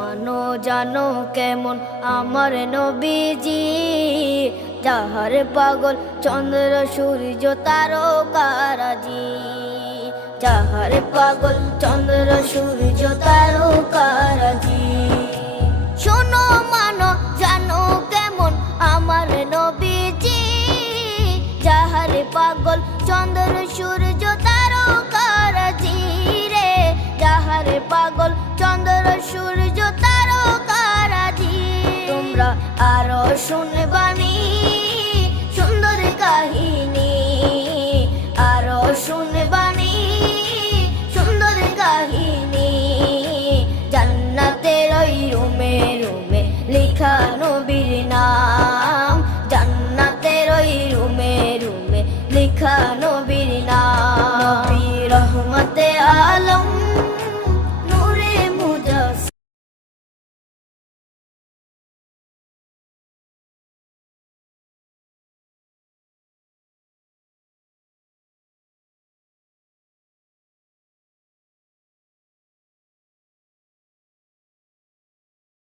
মানো জানো কেমন আমার নবীজি, যাহার পাগল চন্দ্র সূর্য তারকারাজি, যাহার পাগল চন্দ্র সূর্য তারকারাজি। শোনো মানো জানো কেমন আমার নবীজি, যাহার পাগল চন্দ্র সূর্য তারকারাজি রে, যাহার পাগল চন্দ্র সূর্য তারকারাজি। তোমরা আরো শুনে